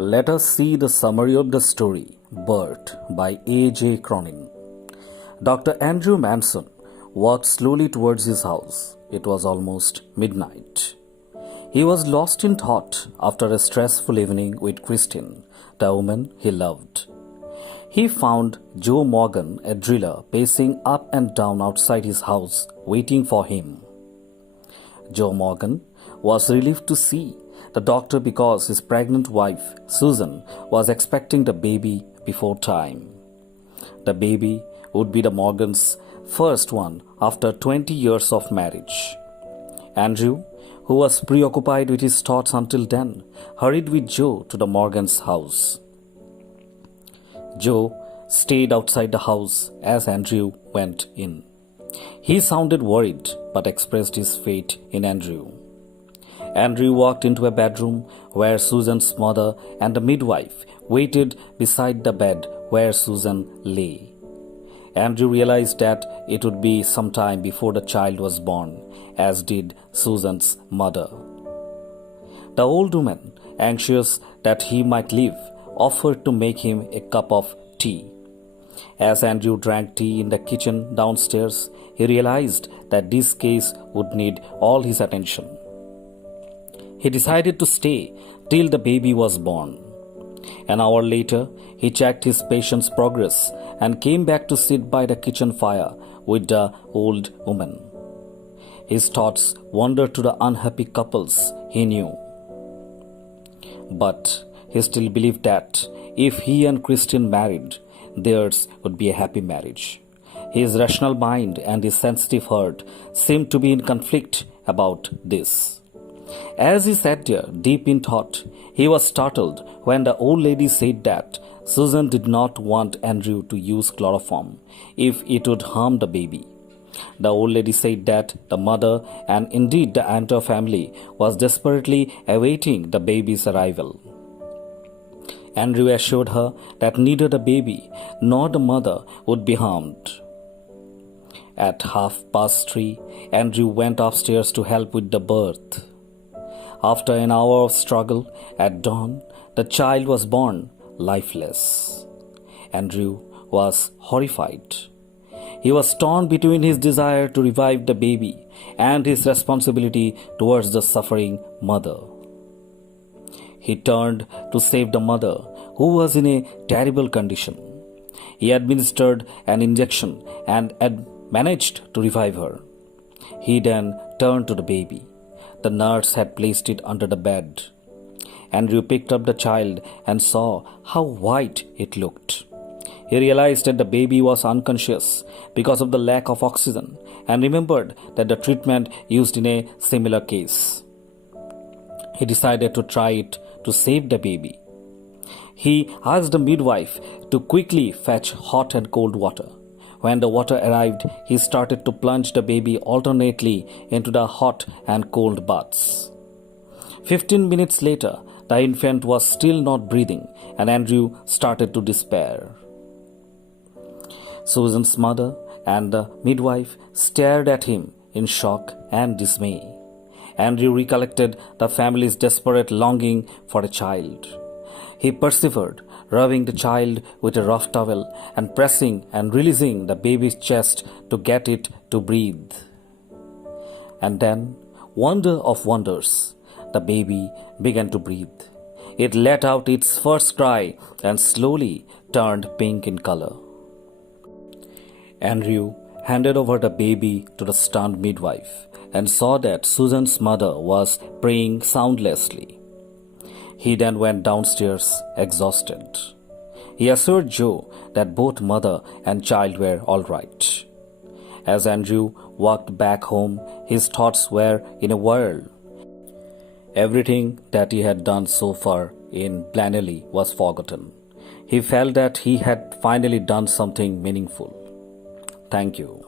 Let us see the summary of the story, Bert, by A.J. Cronin. Dr. Andrew Manson walked slowly towards his house. It was almost midnight. He was lost in thought after a stressful evening with Christine, the woman he loved. He found Joe Morgan, a driller, pacing up and down outside his house, waiting for him. Joe Morgan was relieved to see the doctor because his pregnant wife, Susan, was expecting the baby before time. The baby would be the Morgans' first one after 20 years of marriage. Andrew, who was preoccupied with his thoughts until then, hurried with Joe to the Morgans' house. Joe stayed outside the house as Andrew went in. He sounded worried but expressed his faith in Andrew. Andrew walked into a bedroom where Susan's mother and the midwife waited beside the bed where Susan lay. Andrew realized that it would be some time before the child was born, as did Susan's mother. The old woman, anxious that he might live, offered to make him a cup of tea. As Andrew drank tea in the kitchen downstairs, he realized that this case would need all his attention. He decided to stay till the baby was born. An hour later, he checked his patient's progress and came back to sit by the kitchen fire with the old woman. His thoughts wandered to the unhappy couples he knew. But he still believed that if he and Christine married, theirs would be a happy marriage. His rational mind and his sensitive heart seemed to be in conflict about this. As he sat there, deep in thought, he was startled when the old lady said that Susan did not want Andrew to use chloroform if it would harm the baby. The old lady said that the mother and indeed the entire family was desperately awaiting the baby's arrival. Andrew assured her that neither the baby nor the mother would be harmed. At 3:30, Andrew went upstairs to help with the birth. After an hour of struggle, at dawn, the child was born lifeless. Andrew was horrified. He was torn between his desire to revive the baby and his responsibility towards the suffering mother. He turned to save the mother, who was in a terrible condition. He administered an injection and managed to revive her. He then turned to the baby. The nurse had placed it under the bed. Andrew picked up the child and saw how white it looked. He realized that the baby was unconscious because of the lack of oxygen and remembered that the treatment used in a similar case. He decided to try it to save the baby. He asked the midwife to quickly fetch hot and cold water. When the water arrived, he started to plunge the baby alternately into the hot and cold baths. 15 minutes later, the infant was still not breathing, and Andrew started to despair. Susan's mother and the midwife stared at him in shock and dismay. Andrew recollected the family's desperate longing for a child. He persevered, rubbing the child with a rough towel and pressing and releasing the baby's chest to get it to breathe. And then, wonder of wonders, the baby began to breathe. It let out its first cry and slowly turned pink in color. Andrew handed over the baby to the stunned midwife and saw that Susan's mother was praying soundlessly. He then went downstairs exhausted. He assured Joe that both mother and child were all right. As Andrew walked back home, his thoughts were in a whirl. Everything that he had done so far in Blaneley was forgotten. He felt that he had finally done something meaningful. Thank you.